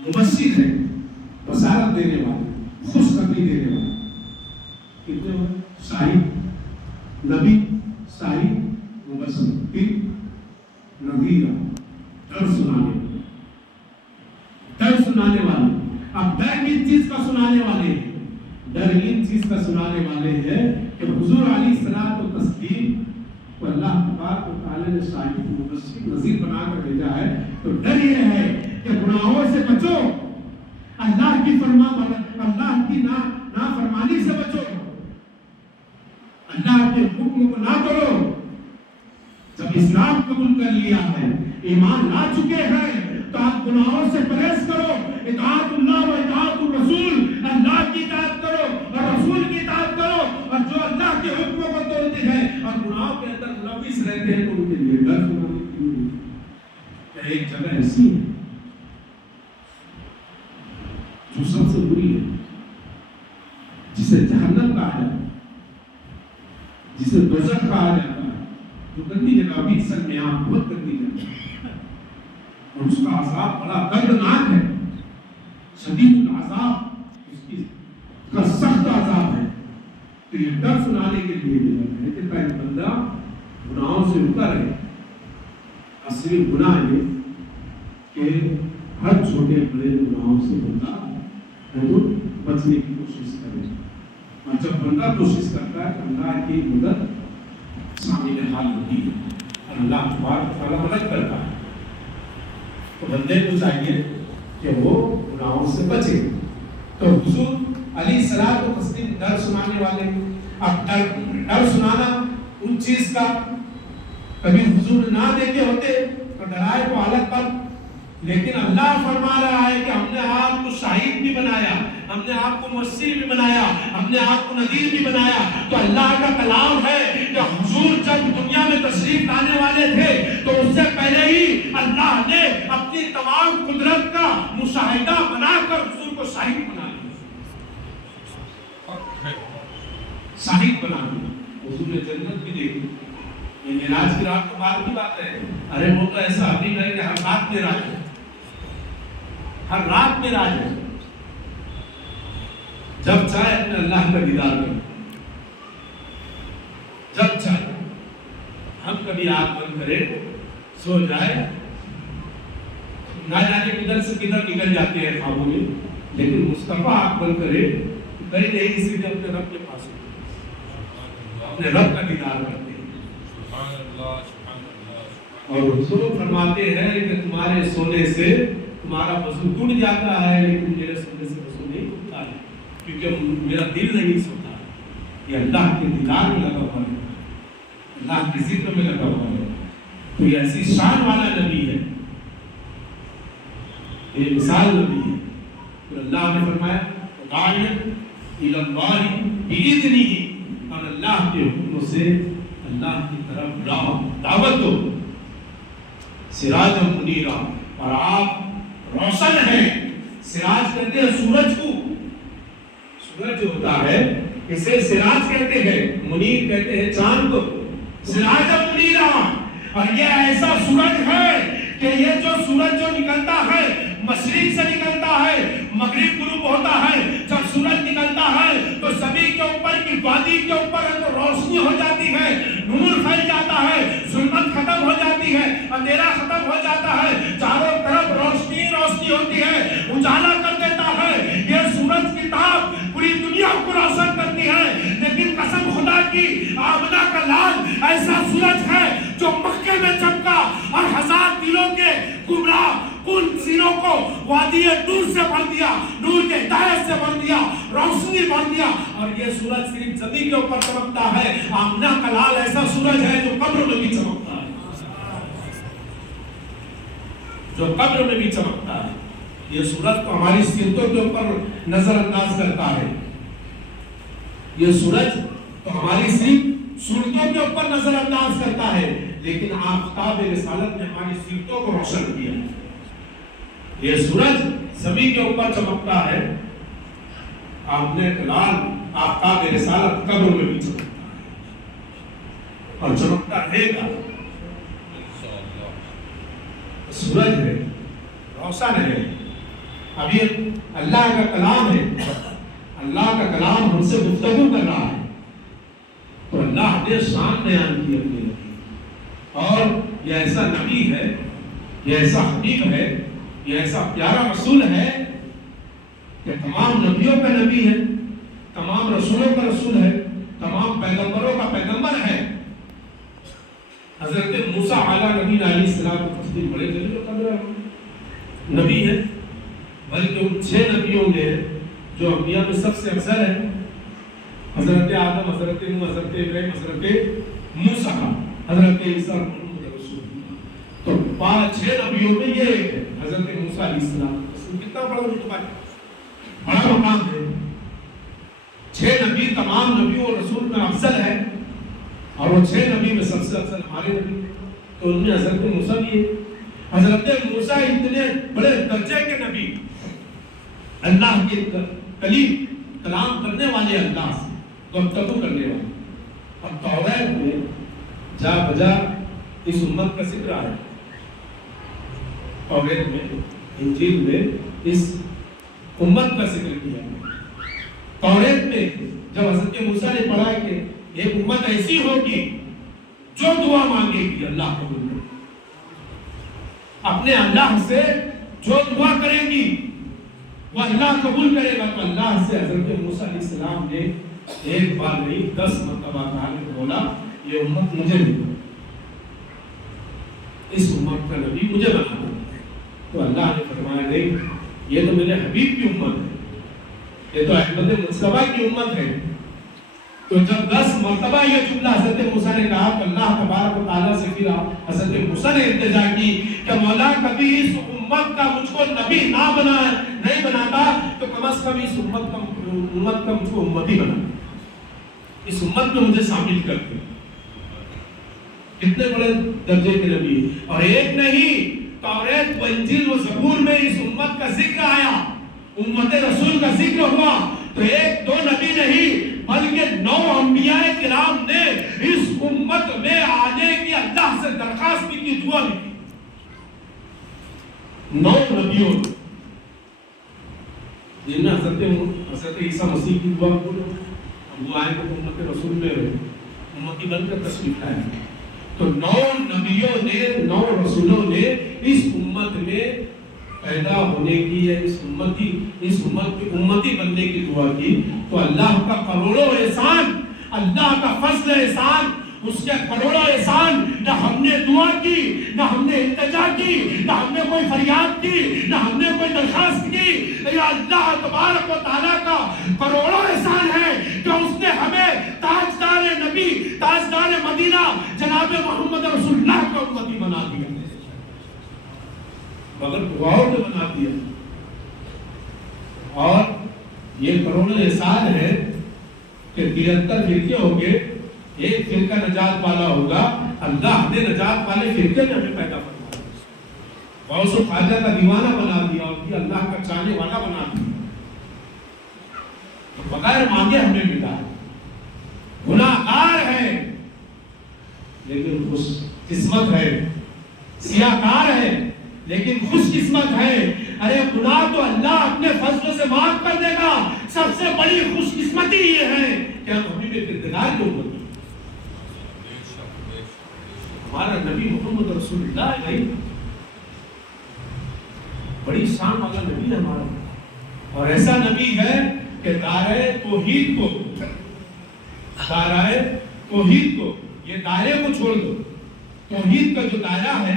مبشر ہے، بشارت دینے والا، خوشخبری دینے والا. کتنے ہو؟ شاہد، نبی، شاہد، مبشر، پھر نذیر، ڈر سنانے والے. اب ڈر کس چیز کا سنانے والے ہیں؟ ڈر ان چیز کا سنانے والے ہیں کہ حضور علیہ الصلوۃ والتسلیم کو اللہ تبارک و تعالی نے شاہد، مبشر، نذیر بنا کر بھیجا ہے. تو ڈر یہ ہے کہ گناہوں سے بچو، اللہ کی اللہ کی نافرمانی سے بچو، اللہ کے حکم کو نہ کرو. جب اسلام قبول کر لیا ہے، ایمان لا چکے ہیں، تو آپ گناہوں سے پرہیز کرو، اطاعت اللہ و اطاعت الرسول، اللہ کی اطاعت کرو اور رسول کی اطاعت کرو. اور جو اللہ کے حکموں کو توڑتے ہیں اور گناہوں کے اندر ملوث رہتے ہیں، تو ان کے لیے ڈر سنانے کی ایک جگہ ایسی ہے جو سب سے بری ہے، جسے جہنم کہا جاتا ہے، جسے دوزخ کہا جاتا ہے، جو گندی جگہ بھی اصل میں آپ بہت گندی جگہ ہے، اور اس کا عذاب بڑا دردناک ہے، شدید العذاب، اس کی کا سخت عذاب ہے. تو یہ ڈر سنانے کے لیے ہے کہ پہلے بندہ گناہوں سے رکا رہے. اصلی گناہ یہ کہ ہر چھوٹے بڑے گناہوں سے بندہ بچنے کی کوشش کرے. اور جب بندہ کوشش کرتا ہے تو اللہ کی مدد شامل حال ہوتی ہے اور اللہ تبارک و تعالی مدد کرتا ہے. تو بندے کو چاہیے کہ وہ گناہوں سے بچے. تو حضور علیہ الصلوۃ والتسلیم ڈر سنانے والے. اب ڈر سنانا ان چیز کا کبھی حضور نہ دیکھے ہوتے تو ڈرائے تو الگ بات، لیکن اللہ فرما رہا ہے کہ ہم نے آپ کو شاہد بھی بنایا، ہم نے آپ کو مبشر بھی بنایا، ہم نے آپ کو نذیر بھی بنایا. تو اللہ کا کلام ہے کہ حضور جب دنیا میں تشریف لانے والے تھے تو اس سے پہلے ہی اللہ نے اپنی تمام قدرت کا مشاہدہ بنا کر حضور کو شاہد بنا دیا. شاہد بنا دیا. حضور نے جنت بھی دیکھی. یہ معراج کی رات کو بعد کی بات ہے. ارے وہ تو ایسا ابھی نہیں کہ ہر رات میں راج ہے، ہر رات میں راج ہے. جب چاہے اپنے اللہ کا دیدار کرو، جب چاہے. ہم کبھی آنکھ بند کرے سو جائے، نہ جانے کدھر سے کدھر نکل جاتے ہیں خوابوں میں، لیکن مصطفیٰ آنکھ بند کرے کہیں نہیں سیدھے اپنے رب کے پاس اپنے رب کا دیدار کرتے ہیں. اور حضور فرماتے ہیں کہ تمہارے سونے سے تمہارا وضو ٹوٹ جاتا ہے، لیکن میرے سونے سے وضو نہیں ٹوٹتا ہے، کیونکہ میرا دل نہیں سوتا. یہ اللہ کے دیدار میں لگا ہوا ہے، اللہ کے ذکر میں لگا ہوا ہے. تو یہ ایسی شان والا نبی ہے، یہ مثال نبی ہے. تو اللہ نے فرمایا الی اللہ بإذنہ، اور اللہ کے حکم سے اللہ کی طرف دعوت دو. سراجا منیرا، اور آپ روشن ہیں. سراج کہتے ہیں سورج کو، سورج جو ہوتا ہے اسے سراج کہتے ہیں، منیر کہتے ہیں چاند کو. سراجا منیرا، اور یہ ایسا سورج ہے کہ یہ جو سورج جو نکلتا ہے مشرق سے نکلتا ہے، مغرب غروب ہوتا ہے. جب سورج نکلتا ہے تو سبھی کے اوپر کی وادی کے اوپر تو روشنی ہو جاتی ہے، نور پھیل جاتا ہے، ظلمت ختم ہو جاتی ہے، اندھیرا ختم ہو جاتا ہے، چاروں طرف روشنی روشنی ہوتی ہے، اجالا کر دیتا ہے. یہ سورج کی تاب پوری دنیا کو روشن کرتی ہے. لیکن قسم خدا کی، آمنہ کا لال ایسا سورج ہے جو مکے میں چمکا اور ہزار دلوں کے گمراہ ان سینوں کو وادی نور سے بھر دیا، نور کے ہدایت سے بھر دیا، روشنی بھر دیا. اور یہ سورج صرف زمین کے اوپر چمکتا ہے. آمنہ کا لال ایسا سورج ہے جو قبر میں بھی چمکتا ہے، جو قبر میں بھی چمکتا ہے. یہ سورج تو ہماری سیرتوں کے اوپر نظر انداز کرتا ہے، یہ سورج تو ہماری صرف صورتوں کے اوپر نظر انداز کرتا ہے، لیکن آفتاب رسالت نے ہماری سیرتوں کو روشن کیا. یہ سورج زمین کے اوپر چمکتا ہے، آپ نے لال آفتاب رسالت قبر میں بھی چمکتا ہے اور چمکتا رہے گا. سورج ہے، روشن ہے، ابھی اللہ کا کلام ہے، اللہ کا کلام ہم سے گفتگو کر رہا ہے، تو اللہ نے شان بیان کی اپنے نبی، اور یہ ایسا نبی ہے، یہ ایسا حبیب ہے، یہ ایسا پیارا رسول ہے کہ تمام نبیوں کا نبی ہے، تمام رسولوں کا رسول ہے، تمام پیغمبروں کا پیغمبر ہے۔ حضرت موسیٰ علیہ نبی علیہ السلام کو تصدیق بڑے جلیل و قدر نبی ہے، بلکہ ان 6 نبیوں میں جو انبیاء میں سب سے افضل ہے، حضرت آدم، حضرت نوح، حضرت ابراہیم، حضرت موسیٰ، حضرت عیسیٰ محمد رسول اللہ۔ تو 5-6 نبیوں میں یہ ایک ہے، حضرت موسیٰ علیہ السلام کتنا بڑا رتبہ ہے، بڑا مقام ہے۔ 6 نبی تمام نبیوں اور رسول میں افضل ہے، اور وہ 6 نبی میں سب سے افضل ہمارے نبی، تو ان میں حضرت موسیٰ بھی ہے۔ حضرت موسیٰ اتنے بڑے درجے کے نبی، اللہ کے کلیم، کلام کرنے والے، اللہ سے گفتگو کرنے والے، اور توریت میں جا بجا اس امت کا ذکر آیا، توریت میں، انجیل میں اس امت کا ذکر کیا۔ توریت میں جب حضرت موسیٰ نے پڑھا کہ ایک امت ایسی ہوگی جو دعا مانگے گی اللہ قبول کرے، اپنے اللہ سے جو دعا کرے گی وہ اللہ قبول کرے گا، تو اللہ سے حضرت موسیٰ علیہ السلام نے ایک بار نہیں 10 مرتبہ کہا کہ بولا یہ امت مجھے ملی، اس امت کا نبی مجھے بنا دو، تو اللہ نے فرمایا نہیں، یہ تو میرے حبیب کی امت ہے، یہ تو احمد مصطفیٰ کی امت ہے۔ تو جب 10 مرتبہ یہ جملہ حضرت موسیٰ نے کہا تو اللہ تبارک و تعالیٰ سے پھر حضرت موسیٰ نے التجا کی کہ مولا کبھی اس امت کا مجھ کو نبی نہیں بناتا تو کم از کم اس امت کا مجھ کو امتی بنا، اس امت میں مجھے شامل کر دے۔ کتنے بڑے درجے کے نبی، اور ایک نہیں، توریت و انجیل و زبور میں اس امت کا ذکر آیا، امت رسول کا ذکر ہوا، تو 1-2 نبی نہیں بلکہ 9 انبیاء کرام نے اس امت میں آنے کی اللہ سے درخواست بھی کی، دعا بھی کی۔ 9 نبیوں جن میں حضرت عیسیٰ مسیح کی دعا قبول ہو، وہ آئے تو امت رسول میں رہے، امتی بن کر تشریف لائے۔ تو 9 نبیوں نے، 9 رسولوں نے اس امت میں پیدا ہونے کی یا اس امت کی امتی بننے کی دعا کی، تو اللہ کا کروڑوں احسان، اللہ کا فضل احسان، اس کے کروڑوں احسان، نہ ہم نے دعا کی، نہ ہم نے التجا کی، نہ ہم نے کوئی فریاد کی، نہ ہم نے کوئی درخواست کی، یہ اللہ تبارک و تعالیٰ کا کروڑوں احسان ہے کہ اس نے ہمیں تاجدار نبی، تاجدار مدینہ جناب محمد رسول اللہ کا امتی بنا دیا، مگر دعاؤں نے بنا دیا۔ اور یہ کروڑوں احسان ہے کہ 73 فرقے ہوں گے، ایک فرقہ نجات والا ہوگا، اللہ نے نجات والے فرقے میں ہمیں پیدا فرمایا، غوث و خواجہ کا دیوانہ بنا دیا، اور یہ اللہ کا چاہنے والا بنا دیا، تو بغیر مانگے ہمیں ملا ہے، گناہگار ہے لیکن خوش قسمت ہے، سیاہکار ہے لیکن خوش قسمت ہے۔ ارے گناہ تو اللہ اپنے فضل سے معاف کر دے گا، سب سے بڑی خوش قسمتی یہ ہے کہ ہم حبیب کردگار کی امت ہیں۔ ہمارا نبی محمد رسول اللہ ہے، بڑی شان والا نبی ہے ہمارا، اور ایسا نبی ہے کہ دائرہ توحید کو یہ دائرے کو چھوڑ دو، توحید کا جو دائرہ ہے،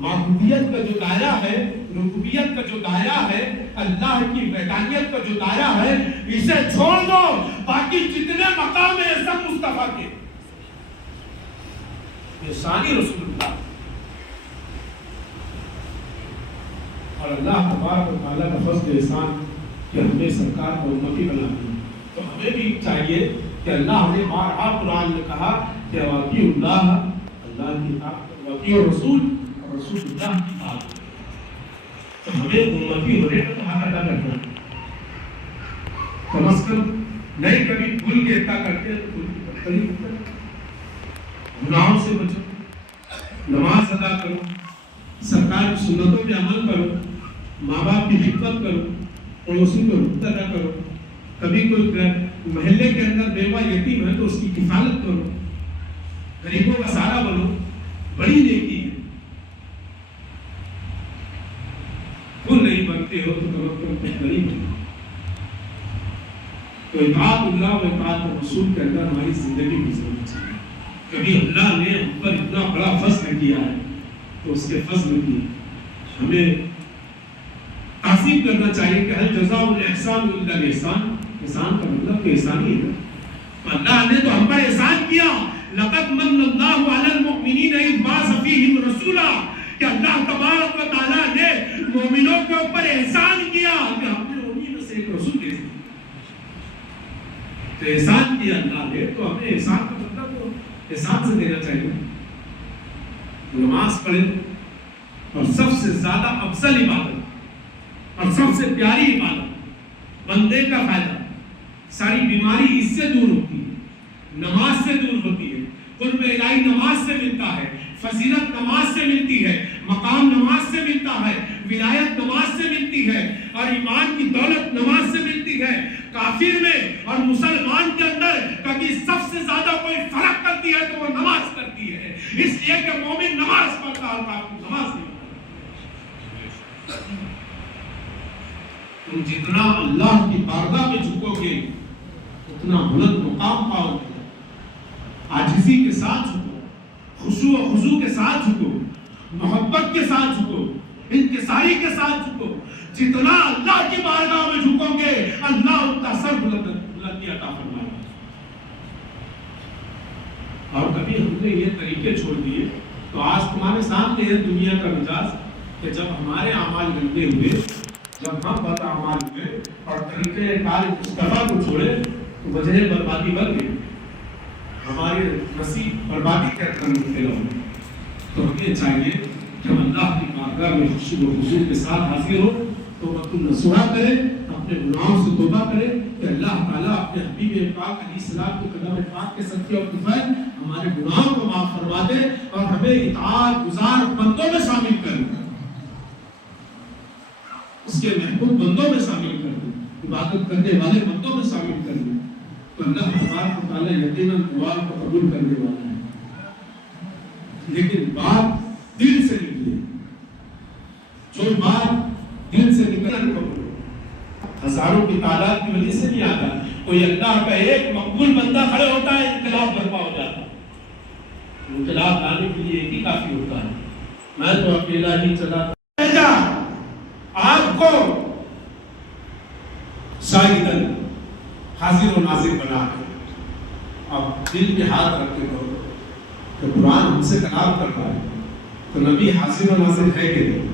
معبودیت کا جو دائرہ ہے، ربوبیت کا جو دائرہ ہے، اللہ کی وحدانیت کا جو دائرہ ہے، اسے چھوڑ دو، باقی جتنے مقام ہیں سب مصطفیٰ کے۔ یہ ثانی رسول اللہ، اور اللہ تبارک و تعالیٰ کا فضل احسان کہ ہمیں سرکار کو امتی بنا دی، تو ہمیں بھی چاہیے کہ اللہ نے بارہا قرآن میں کہا کہ واقعی اللہ کی اطاعت، واقعی رسول اللہ کی بات، تو ہمیں امتی ہونے کا تو حق ادا کرنا ہے، کم از کم نہیں کبھی بھول کے ادا کرتے ہیں تو بھول کے گناہوں سے بچو، نماز ادا کرو، سرکار کی سنتوں پہ عمل کرو، ماں باپ کی خدمت کرو، پڑوسی کو حقوق ادا کرو، کبھی کوئی محلے کے اندر بیوہ یتیم ہے تو اس کی کفالت کرو، غریبوں کا سہارا بنو، بڑی نیکی ہے۔ تم نہیں بنتے ہو تو کم از کم کچھ غریب ہو۔ تو اطاعت اللہ و اطاعت رسول کے اندر ہماری زندگی گزرنی چاہیے۔ کبھی اللہ نے ہم پر اتنا بڑا فضل کیا ہے تو اس کے فضل کی ہمیں تعظیم کرنا چاہیے کہ ہل جزاء الاحسان الا الاحسان، احسان کا مطلب کہ احسان ہی ہے۔ اللہ نے تو ہم پر احسان کیا، لقد من اللہ علی المؤمنین اذ بعث فیہم رسولا، کہ اللہ تبارک و تعالیٰ نے مومنوں کے اوپر احسان کیا کہ ہم نے انہی میں سے ایک رسول بھیجا۔ تو احسان کیا اللہ نے تو ہمیں احسان کا مطلب تو احسان سے دینا چاہیے۔ نماز پڑھیں، اور سب سے زیادہ افضل عبادت اور سب سے پیاری عبادت، بندے کا فائدہ، ساری بیماری اس سے دور ہوتی ہے، نماز سے دور ہوتی ہے۔ قرب الہی نماز سے ملتا ہے، فضیلت نماز سے ملتی ہے، مقام نماز سے ملتا ہے، ولایت نماز سے ملتی ہے، اور ایمان کی دولت نماز سے ملتی ہے۔ کافر میں اور مسلمان کے اندر کبھی سب سے زیادہ کوئی فرق کرتی ہے تو وہ نماز کرتی ہے، اس لیے کہ مومن نماز پڑھتا ہے اور کافر نماز نہیں پڑھتا۔ تم جتنا اللہ کی بارگاہ میں جھکو گے اتنا بلند مقام پاؤ گے۔ عاجزی کے ساتھ جھکو، خشوع و خضوع کے ساتھ جھکو، محبت کے ساتھ جھکو، انکساری کے ساتھ جھکو۔ جتنا اللہ کی بارگاہ میں جھکو گے اللہ ان کا سر بلندی عطا فرمائے گا۔ اور کبھی ہم نے یہ طریقے چھوڑ دیے تو آج تمہارے سامنے ہے دنیا کا مزاج کہ جب ہمارے اعمال گندے ہوئے، جب ہم بد اعمال ہوئے اور طریقے کار مصطفیٰ کو چھوڑے تو وجہ بربادی بن گئی، ہمارے نصیب بربادی کے اندر مبتلا ہوئے۔ تو ہمیں چاہیے کہ ہم اللہ کی بارگاہ میں خشوع و خضوع کے ساتھ حاضر ہو، توبۃ النصوحہ کرے، اپنے گناہوں سے توبہ کرے کہ اللہ تعالیٰ اپنے حبیب پاک علیہ السلام کے قدم پاک کے صدقے اور کفایت ہمارے گناہوں کو معاف فرما دے اور ہمیں اطاعت گزار بندوں میں شامل کر دے، اس کے محبوب بندوں میں شامل کر دے، عبادت کرنے والے بندوں میں شامل کر دے۔ تو اللہ تبارک و تعالیٰ یقیناً دعا کو قبول کرنے والا ہے، لیکن بات دل سے نکلے، جو بات دل سے نکلنا قبول، ہزاروں کی تعداد کی وجہ سے نہیں آتا، کوئی اللہ کا ایک مقبول بندہ کھڑے ہوتا ہے انقلاب برپا ہو جاتا ہے۔ انقلاب لانے کے لیے ایک ہی کافی ہوتا ہے، میں تو اکیلا ہی چلا آپ کو شاہدن حاضر و ناظر بنا کے اب دل پہ ہاتھ رکھ کے کہو کہ قرآن ہم سے کلام کر رہا ہے تو نبی حاضر و ناظر ہے کہ نہیں؟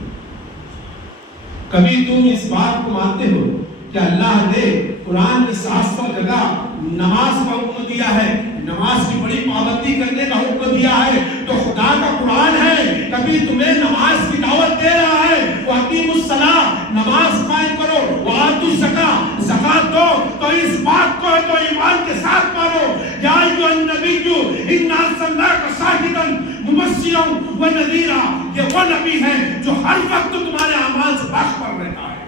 کبھی تم اس بات کو مانتے ہو کہ اللہ نے قرآن میں 700 جگہ نماز کا حکم دیا ہے، نماز کی بڑی پابندی کرنے کا حکم دیا ہے، تو خدا کا قرآن ہے کبھی تمہیں نماز کی دعوت دے رہا ہے وَأَقِیمُوا الصَّلَاةَ، نماز قائم کرو، وَآتُوا الزَّکَاةَ، زکات دو، تو اس بات کو تو ایمان کے ساتھ مانو۔ یا ایھا النبی اِنَّا أَرْسَلْنَاكَ شَاہِدًا مُبَشِّرًا وَنَذِیرًا، یہ وہ نبی ہے جو ہر وقت تمہارے اعمال سے باخبر رہتا ہے،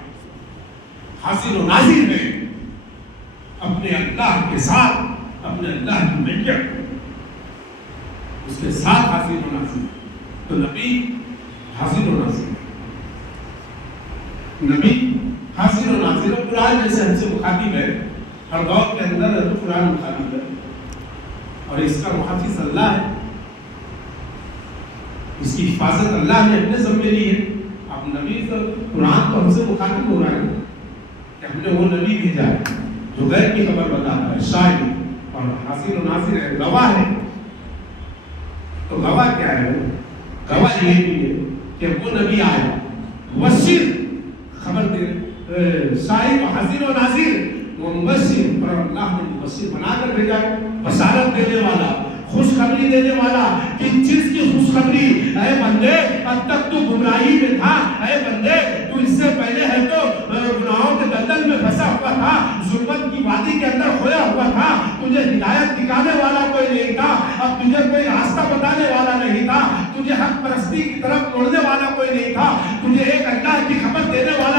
حاضر و ناظر ہے اپنے اللہ کے ساتھ، اپنے اللہ کی ملکیت اس کے ساتھ حاضر و ناظر۔ تو نبی حاضر و ناظر، نبی حاضر و ناظر، قرآن جیسے ہم سے مخاطب ہے، ہر دور کے اندر تو قرآن مخاطب ہے اور اس کا محافظ اللہ ہے، اس کی حفاظت اللہ نے اپنے ذمہ لی ہے۔ اب نبی تو قرآن تو ہم سے مخاطب ہو رہا ہے کہ ہم نے وہ نبی بھیجا ہے جو غیب کی خبر بتاتا ہے، شاہد اور حاضر و ناظر ہے، گواہ ہے۔ تو گواہ کیا ہے؟ گواہ یہ بھی ہے کہ وہ نبی آیا مبشر، خبر دے، شاہد و حاضر و ناظر، وہ مبشر، اور اللہ نے مبشر بنا کر بھیجا ہے، بشارت دینے والا، خوشخبری دینے والا۔ کن چیز کی خوشخبری؟ اے بندے اب تک تو گمراہی میں تھا، اے بندے تو اس سے پہلے ہے تو گناہوں کے دلدل میں پھنسا ہوا تھا، ظلمت کی وادی کے اندر کھویا ہوا تھا، تجھے ہدایت دکھانے والا کوئی نہیں تھا، اب تجھے کوئی راستہ بتانے والا نہیں تھا، تجھے حق پرستی کی طرف موڑنے والا کوئی نہیں تھا، تجھے ایک اللہ کی خبر دینے والا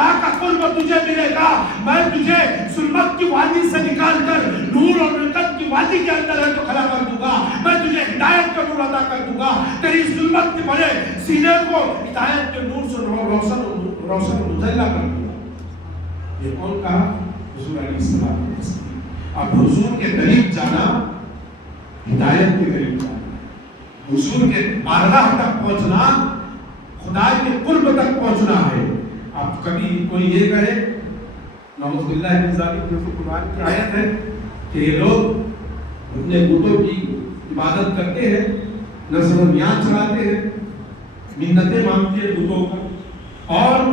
خدا کا قرب تجھے ملے گا. میں تجھے ظلمت کی وادی سے نکال کر نور اور برکت کی وادی کے اندر ہے تو کھڑا کر دوں گا. میں تجھے ہدایت کا نور عطا کر دوں گا. تیری ظلمت کے بڑے سینے کو ہدایت کے نور سے روشن مجلا کر دوں گا. یہ کون کہا؟ حضور علیہ السلام. اب حضور کے قریب جانا ہدایت کے قریب جانا، حضور کے بارگاہ تک پہنچنا خدا کے قرب تک پہنچنا ہے. اب کبھی کوئی یہ کہے، نعوذ باللہ من ذالک، جو قرآن کی آیت ہے کہ یہ لوگ اپنے بتوں کی عبادت کرتے ہیں، نذر و نیاز چڑھاتے ہیں، منتیں مانگتے ہیں بتوں کا، اور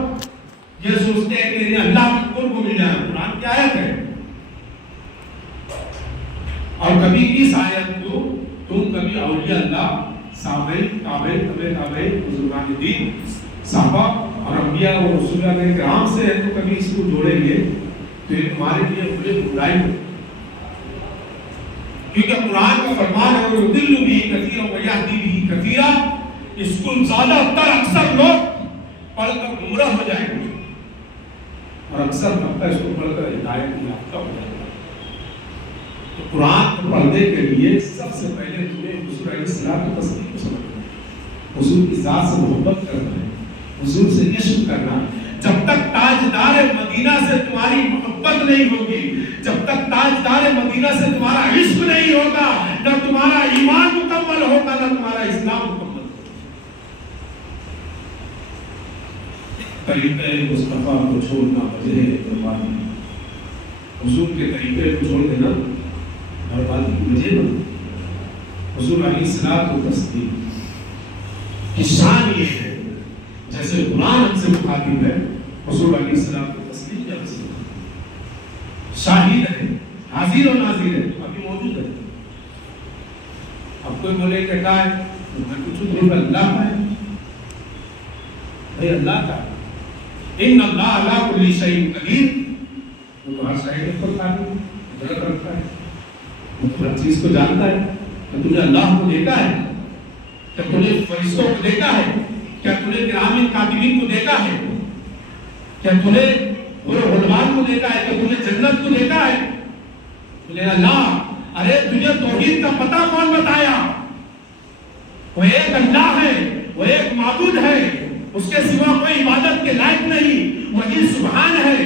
یہ سوچتے ہیں کہ انہیں اللہ کی قرب مل جائے. قرآن کی آیت ہے. اور کبھی اس آیت کو تم کبھی اولیاء اللہ، صحابہ، تابعین، بزرگان دین، صحابہ اور انبیاء اور رسول اللہ کرام سے ہے تو کبھی اس کو جوڑیں گے تو یہ تمہارے لیے بڑی برائی ہے. کیونکہ قرآن کا فرمان ہے وہ دل بھی کثیر و یہدی بھی کثیرا، اس کو زیادہ تر اکثر لوگ پڑھ کر گمراہ ہو جائیں گے اور اکثر طبقہ اس کو پڑھ کر ہدایت یافتہ ہو جائے گا. تو قرآن کو پڑھنے کے لیے سب سے پہلے تمہیں حضور علیہ السلام کی تصدیق کو سمجھنا ہے، حضور کی ذات سے محبت کرنا ہے، حضور سے عشق کرنا ہے. جب تک تاجدار مدینہ سے تمہاری محبت نہیں ہوگی، جب تک تاجدار مدینہ سے تمہارا عشق نہیں ہوگا، نہ تمہارا ایمان مکمل ہوگا، نہ تمہارا اسلام مکمل ہوگا. طریقہ مصطفیٰ کو چھوڑنا وجہ بربادی، حضور کے طریقے کو چھوڑ دینا بربادی کی وجہ بنتی. حضور علیہ السلام کو تصدیق کی شان یہ ہے، جیسے قرآن ہم سے مخاطب ہے، حضور علیہ السلام کو تصدیق ہم سے شاہد ہے، حاضر و ناظر ہے، ابھی موجود ہے. اب کوئی بولے کہ کہا ہے میں کچھ دور اللہ کا ہے، بھائی اللہ کا ان اللہ علی کل شیء قدیر، وہ تو ہر شے پر قادر ہے، قدرت رکھتا ہے، وہ تو ہر چیز کو جانتا ہے. کہ تم نے اللہ کو دیکھا ہے؟ کہ تم نے فرشتوں کو دیکھا ہے؟ کیا تم نے کرام کاتبین کو دیکھا ہے؟ کیا تم نے علماء کو دیکھا ہے؟ کیا تم نے جنت کو دیکھا ہے؟ بولے اللہ، ارے تجھے توحید کا پتہ کون بتایا؟ وہ ایک اللہ ہے، وہ ایک معبود ہے، اس کے سوا کوئی عبادت کے لائق نہیں. وہی سبحان ہے،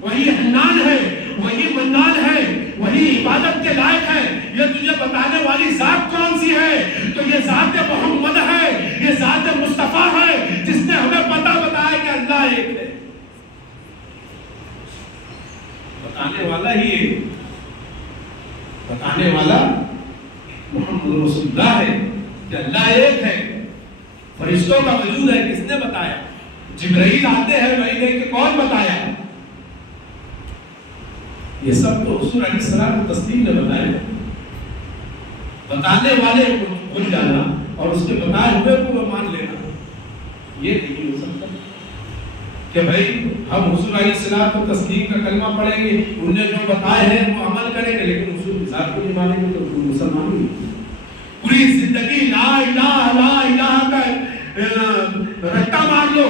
وہی حنان ہے، وہی منان ہے، وہی عبادت کے لائق ہے. یہ تجھے بتانے والی ذات کون سی ہے؟ تو یہ ذات محمد ہے، یہ ذات مصطفیٰ ہے، جس نے ہمیں پتہ بتایا کہ اللہ ایک ہے. بتانے والا ہی ایک، بتانے والا محمد رسول اللہ ہے کہ اللہ ایک ہے. فرشتوں کا وجود ہے، کس نے بتایا؟ جبرائیل آتے ہیں وہی لے کے کون بتایا؟ یہ سب تو حضور علیہ السلام کی تصدیق نے بتایا. بتانے والے کو بھول جانا اور اس کے بتائے ہوئے کو مان لینا، یہ نہیں ہو سکتا کہ بھائی ہم حضور علیہ السلام کو تصدیق کا کلمہ پڑھیں گے، انہوں نے جو بتائے ہیں وہ عمل کریں گے، لیکن حضور کی ذات کو نہیں مانیں گے تو مسلمان نہیں. پوری زندگی لا الہ لا الہ کا رٹا مار لو،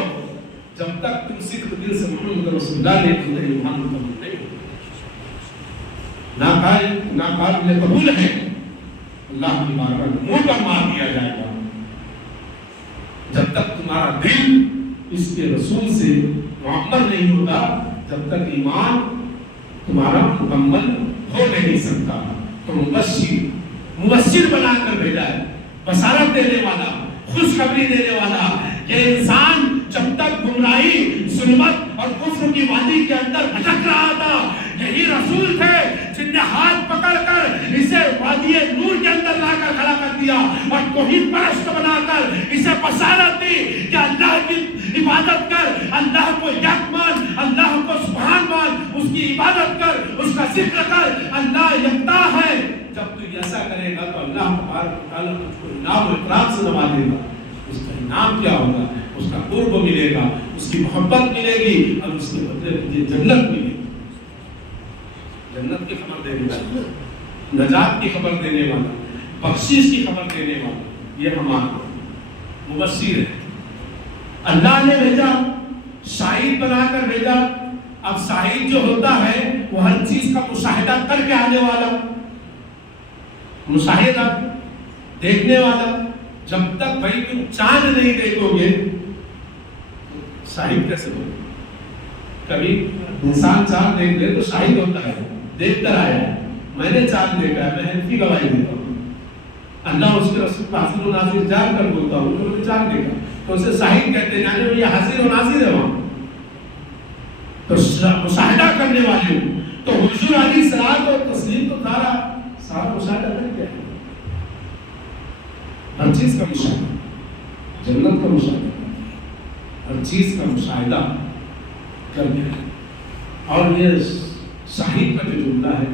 جب تک تم صدق دل سے محمد رسول اللہ نے اندر ایمان مکمل نہیں ہو. ناقابل قبول ہے، اللہ کی بارگاہ میں منہ پر مار دیا جائے گا. جب تک تمہارا دل اس کے رسول سے معمر نہیں ہوتا، جب تک ایمان تمہارا مکمل ہو نہیں سکتا. تو مبشر بنا کر بھیجا ہے، بشارت دینے والا، خوشخبری دینے والا. یہ انسان جب تک گمراہی، ظلمت اور کفر کی وادی کے اندر بھٹک رہا تھا، یہی رسول تھے جن نے ہاتھ پکڑ کر اسے وادی نور کے اندر لا کر کھڑا کر دیا اور توحید پرست بنا کر اسے بشارت دی کہ اللہ کی عبادت کر، اللہ کو یک مان، اللہ کو سبحان مان، اس کی عبادت کر، اس کا ذکر کر. اللہ یکتا ہے. جب تو ایسا کرے گا تو اللہ تبارک و تعالیٰ تجھ کو انعام و اکرام سے نوازے گا. اس کا انعام کیا ہوگا؟ اس کا قرب ملے گا، اس کی محبت ملے گی اور اس کے بدلے تجھے جنت ملے گی. جنت کی خبر دینے والا، نجات کی خبر دینے والا، بخشش کی خبر دینے والا، یہ ہمارا مبشر ہے. اللہ نے بھیجا شاہد بنا کر بھیجا. اب شاہد جو ہوتا ہے وہ ہر چیز کا مشاہدہ کر کے آنے والا، مشاہدہ دیکھنے والا. جب تک بھائی تم چاند نہیں دیکھو گے شاہد کیسے ہوگا؟ کبھی انسان چاند دیکھ لے تو شاہد ہوتا ہے، دیکھ کر آیا ہے، میں نے چاند دیکھا ہے، میں حنفی گواہی دیتا ہوں. اللہ اس کے رسول حاضر و ناظر جان کر بولتا ہوں کہ میں نے چاند دیکھا، تو اسے شاہد کہتے ہیں، یعنی یہ حاضر و ناظر ہے وہاں. تو مشاہدہ کرنے والے ہوں. تو حضور علیہ الصلوۃ و تسلیم تو سارا مشاہدہ کر کے ہے. ہر چیز کا مشاہدہ، جنت کا مشاہدہ، ہر چیز کا مشاہدہ کر کے. اور یہ شاہد کا جو جملہ ہے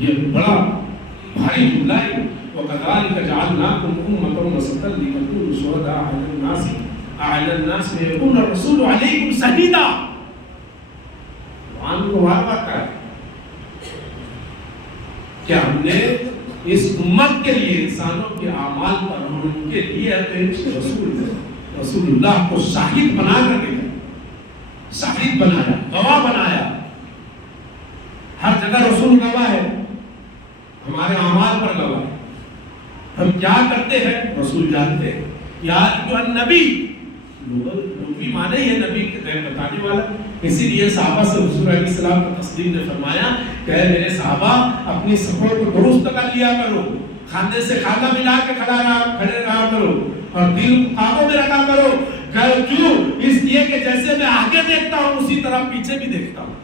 یہ بڑا بھاری جملہ ہے. وَكَذَلِكَ جَعَلْنَاكُمْ أُمَّةً وَسَطًا لِتَكُونُوا شُهَدَاءَ عَلَى النَّاسِ وَيَكُونَ الرَّسُولُ عَلَيْكُمْ شَهِيدًا. قرآن کو بار بار کہا کہ ہم نے اس امت کے لیے انسانوں کے اعمال پر ہم ان کے لیے رسول اللہ کو شاہد بنا کر کے شاہد بنایا، گواہ بنایا. ہر جگہ رسول گواہ ہے، ہمارے اعمال پر گواہ ہے. ہم کیا کرتے ہیں رسول جانتے ہیں. یا النبی، لغوی معنی ہے نبی کے غیر بتانے والا. اسی لیے صحابہ سے حضور علیہ السلام کی تصدیق نے فرمایا کہ میرے صحابہ اپنی صفوں کو درست کر لیا کرو، کھانے سے کھانا ملا کے کھڑے رہا کرو، اور دل کو کاموں میں رکھا کرو. کیوں؟ اس لیے کہ جیسے میں آگے دیکھتا ہوں اسی طرح پیچھے بھی دیکھتا ہوں.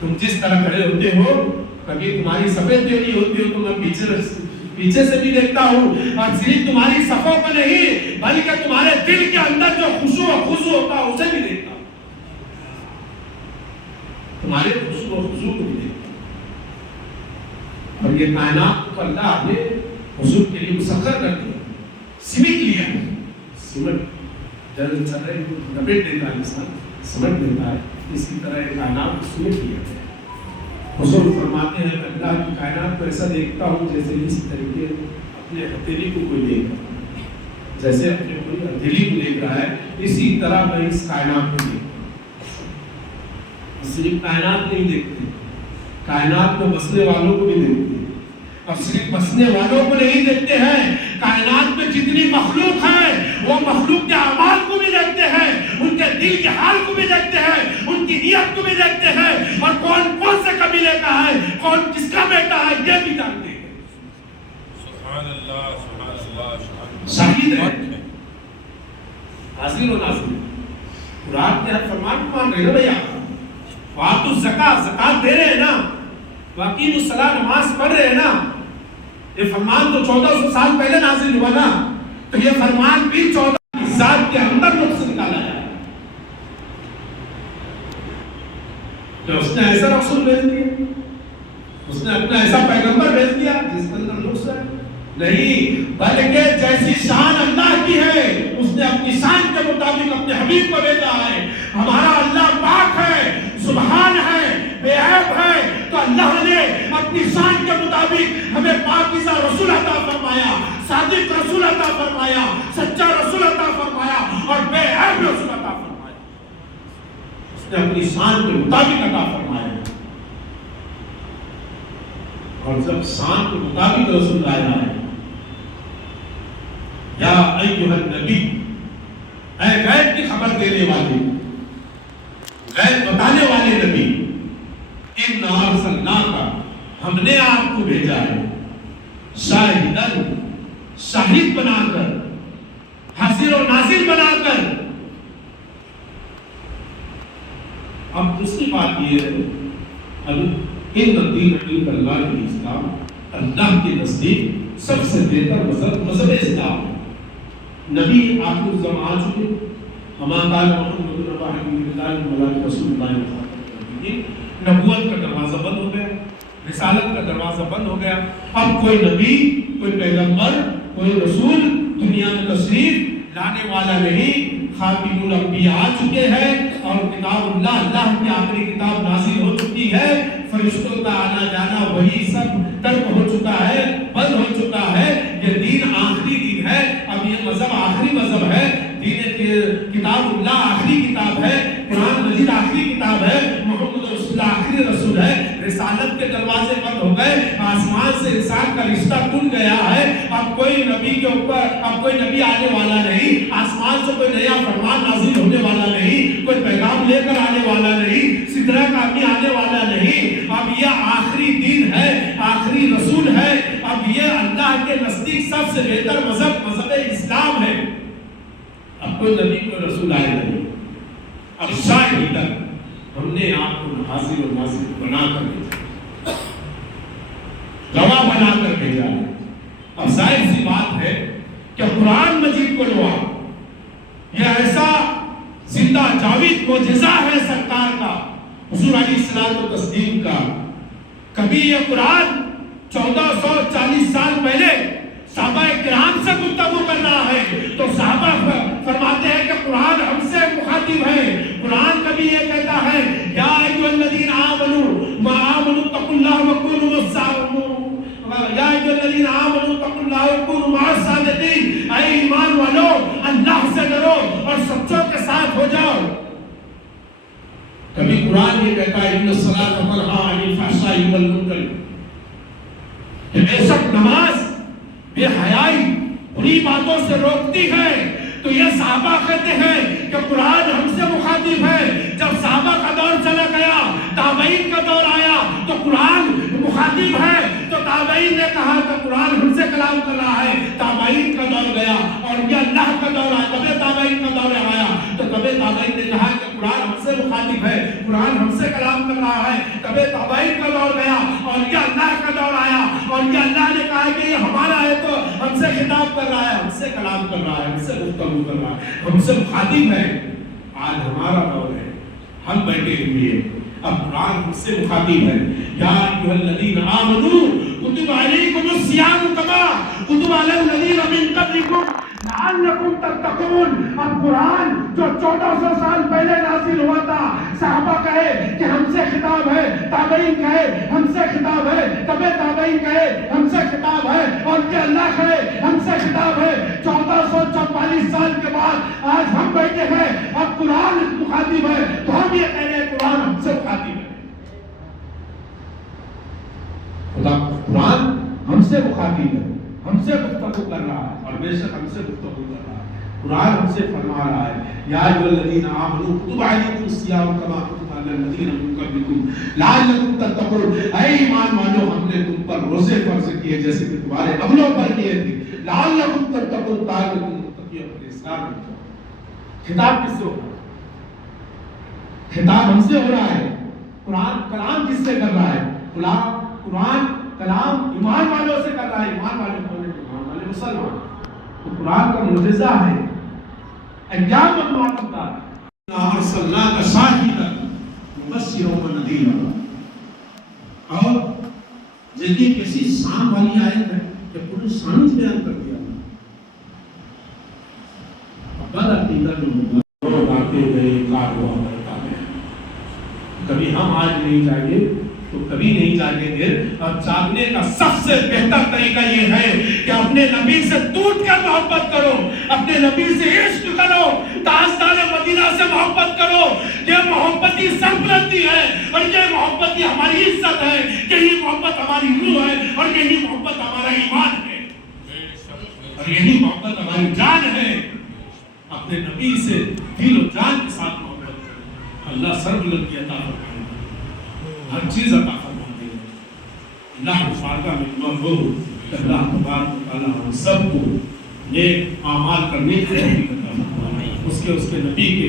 تم جس طرح کھڑے ہوتے ہو، کبھی تمہاری صفیں ٹیڑھی ہوتی ہو تو میں پیچھے سے بھی دیکھتا ہوں، اور صرف تمہاری صفوں کو نہیں بلکہ تمہارے دل کے اندر جو خشوع و خضوع ہوتا ہے اسے بھی دیکھتا ہوں، تمہارے خشوع و خضوع کو بھی دیکھتا ہوں. اور یہ کائنات کو اللہ نے حضور کے لیے مسخر کر دیا، سمٹ لیا. سمٹ جلد چل رہے لپیٹ دیتا ہے انسان، سمٹ دیتا ہے، اسی طرح یہ کائنات کو سمٹ لیا گیا. حضور فرماتے ہیں میں اللہ کی کائنات کو ایسا دیکھتا ہوں جیسے اس طریقے اپنے ہتھیلی کو کوئی دیکھ رہا ہے، جیسے اپنے کوئی ہتھیلی کو دیکھ رہا ہے، اسی طرح میں اس کائنات کو دیکھتا ہوں. صرف کائنات نہیں دیکھتے، کائنات میں بسنے والوں کو بھی دیکھتے ہیں. اور صرف بسنے والوں کو نہیں دیکھتے ہیں، کائنات میں جتنی مخلوق ہے وہ مخلوق کے اعمال کو بھی دیکھتے ہیں، ان کے دل کے حال کو بھی دیکھتے ہیں، ان کی نیت کو بھی دیکھتے ہیں، اور کون سے قبیلے کا ہے، کون کس کا بیٹا ہے یہ بھی جانتے ہیں. سبحان اللہ، سبحان اللہ. شاہد ہے، حاضر و ناظر. قرآن کے ہر فرمان کو مان رہے ہیں بھیا. وآتوا الزکاۃ، زکات دے رہے ہیں نا، واقعی الصلاۃ، نماز پڑھ رہے ہیں نا. یہ فرمان تو 1400 سال پہلے نازل ہوا نا، تو یہ فرمان بھی 14 ذات کے اندر لوگ سے نکالا ہے. کہ اس نے ایسا رسول بھیج دیا، اس نے اپنا ایسا پیغمبر بھیج دیا جس کے اندر نقص ہے نہیں، بلکہ جیسی شان اللہ کی ہے اس نے اپنی شان کے مطابق اپنے حبیب کو بھیجا ہے. ہمارا اللہ پاک ہے، سبحان ہے، بے عیب ہے، تو اللہ نے اپنی شان کے مطابق ہمیں پاکیزہ رسول عطا فرمایا، صادق رسول عطا فرمایا، سچا رسول عطا فرمایا، اور بے عیب رسول عطا فرمایا. اس نے اپنی شان کے مطابق عطا فرمایا. اور جب شان کے مطابق رسول آیا ہے، یا ایھا النبی، اے غیب کی خبر دینے والے، غیب بتانے والے نبی، اِنَّا أَرْسَلْنَاكَ، ہم نے آپ کو بھیجا ہے، شاہداً، شاہد بنا کر، حاضر و ناظر بنا کر. اب دوسری بات یہ ہے، ان الدین عند اللہ الاسلام، اللہ کے نزدیک سب سے بہتر مذہب اسلام. نبی آخر الزمان آ چکے، وما قال محمد رسول اللہ رسول اللہ. نبوت کا دروازہ بند ہو گیا، رسالت کا دروازہ بند ہو گیا. اب کوئی نبی، کوئی پیغمبر، کوئی رسول دنیا میں تشریف لانے والا نہیں. خاتم الانبیاء آ چکے ہیں، اور کتاب اللہ کی آخری کتاب نازل ہو چکی ہے. فرشتوں کا آنا جانا وہی سب ترک ہو چکا ہے، بند ہو چکا ہے. یہ دین آخری دین ہے، اب یہ مذہب آخری مذہب ہے. دین کتاب اللہ آخری رسالت کے دروازے بند ہو گئے، آسمان سے انسان کا رشتہ ٹوٹ گیا ہے، اب کوئی نبی کے اوپر اب کوئی نبی آنے والا نہیں، آسمان سے کوئی نیا فرمان نازل ہونے والا نہیں، کوئی پیغام لے کر آنے والا نہیں، سدرہ کا آدمی آنے والا نہیں، اب یہ آخری دین ہے، آخری رسول ہے، اب یہ اللہ کے نزدیک سب سے بہتر مذہب اسلام ہے، اب کوئی نبی کوئی رسول آئے نہیں، اب شاید ہم نے آپ کو حاضر و ناظر بنا کر بھیجا، گواہ بنا کر بھیجا ہے۔ اب ظاہر سی بات ہے کہ قرآن مجید کو لوا یہ ایسا زندہ جاوید معجزہ ہے سرکار کا، حضور علیہ الصلوۃ والتسلیم کا۔ کبھی یہ قرآن 1440 سال پہلے صحابہ کرام سے گفتگو کر رہا ہے تو صحابہ فرماتے ہیں کہ قرآن ہم سے مخاطب ہے، قرآن کبھی یہ کہتا ہے یا ایھا الذین آمنوا اتقوا اللہ وکونوا مع الصادقین، اے ایمان والو اللہ سے ڈرو اور سچوں کے ساتھ ہو جاؤ۔ کبھی قرآن یہ کہتا ہے ان الصلاۃ تنہی عن الفحشاء والمنکر، کہ بے شک نماز بے حیائی بری باتوں سے روکتی ہے، تو یہ صحابہ کہتے ہیں کہ قرآن ہم سے مخاطب ہے۔ جب صحابہ کا دور چلا گیا، تابعین کا دور آیا تو قرآن مخاطب ہے، تو تابعین نے کہا کہ قرآن ہم سے کلام کر رہا ہے۔ تابعین کا دور گیا اور یہ اللہ کا دور آیا، کبھی تابعین کا دور آیا تو کبھی تابعین نے کہا کہ قرآن ہم سے مخاطب ہے، قرآن ہم سے کلام کر رہا ہے۔ کبھی تابعین کا دور گیا اور یہ اللہ کا دور آیا اور یہ اللہ نے کہا کہ یہ ہمارا ہے تو ہم سے خطاب کر رہا ہے، ہم سے کلام کر رہا ہے، ہم سے گفتگو کر رہا ہے، ہم سے مخاطب ہے۔ آج ہمارا دور ہے، ہم بیٹھے ہوئے ہیں، اب قرآن ہم سے مخاطب ہے۔ یا ایھا الذین آمنوا کتب علیکم الصیام کما کتب علی الذین من قبلکم لعلکم تتقون۔ اب قرآن جو 1400 سال پہلے نازل ہوا تھا، صحابہ کہے کہ ہم سے خطاب ہے، تابعین کہے ہم سے خطاب ہے، تبع تابعین کہے ہم سے خطاب ہے، اور کہ اللہ کہے ہم سے خطاب ہے۔ 1444 سال کے بعد آج ہم بیٹھے ہیں، اب قرآن مخاطب ہے تو ہم یہ کہہ رہے ہیں قرآن ہم سے مخاطب ہے۔ قرآن ہم سے مخاطب ہے، ہم سے گفتگو کر رہا ہے، اور بے شک ہم سے گفتگو کر رہا ہے۔ قرآن ہم سے فرما رہا ہے یا ایھا الذین آمنوا کتب علیکم الصیام کما کتب علی الذین من قبلکم لعلکم تتقون۔ اے ایمان والو ہم نے تم پر روزے فرض کیے جیسے کہ تمہارے اگلوں پر کیے تھے، لعلکم تتقون، تاکہ تم متقی اور پرہیزگار بنو۔ خطاب کس سے ہو رہا ہے؟ خطاب ہم سے ہو رہا ہے۔ قرآن کلام کس سے کر رہا ہے؟ قرآن کلام ایمان والوں سے کر رہا ہے۔ ایمان والے کون ہیں؟ ایمان والے مسلمان۔ تو قرآن کا معجزہ ہے، ایام معدودہ۔ اِنَّا أَرْسَلْنَاكَ شَاهِدًا مُبَشِّرًا وَنَذِيرًا۔ اور جلدی کسی شان والی آیت ہے کہ پوری شان بیان کر دیا۔ بڑا عقیدہ جو ہوگا لوگ آتے گئے کار ہوا کرتا ہے، کبھی ہم آج نہیں جائیں گے تو کبھی نہیں جاگیں گے۔ اور جاگنے کا سب سے بہتر طریقہ یہ ہے کہ اپنے نبی سے ٹوٹ کر محبت کرو، اپنے نبی سے عشق کرو، تاجدار مدینہ سے محبت کرو۔ یہ محبت ہی سربلندی ہے، اور یہ محبت ہی ہماری عزت ہے، یہی محبت ہماری روح ہے، اور یہی محبت ہمارا ایمان ہے، اور یہی محبت ہماری جان ہے۔ اپنے نبی سے دل و جان کے ساتھ محبت کرو، اللہ سربلندی عطا فرمائے، ہر چیز عطا فرما دے۔ اللہ کی بارگاہ میں دعا ہو کہ اللہ تبارک و تعالیٰ ہم سب کو نیک اعمال کرنے کی توفیق عطا فرمائے، اس کے نبی کے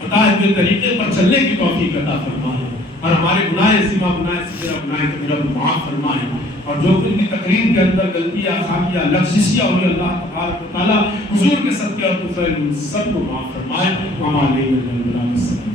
بتائے ہوئے طریقے پر چلنے کی توفیق عطا فرمائے، اور ہمارے گناہ صغیرہ گناہ کبیرہ گناہ کبیرہ کو معاف فرمائے، اور جو کچھ بھی تقریر کے اندر غلطیاں خامیاں لغزشیاں ہوئی اللہ تبارک و تعالیٰ حضور کے صدقے اور طفیل سب کو معاف فرمائے۔ وما علینا الا البلاغ۔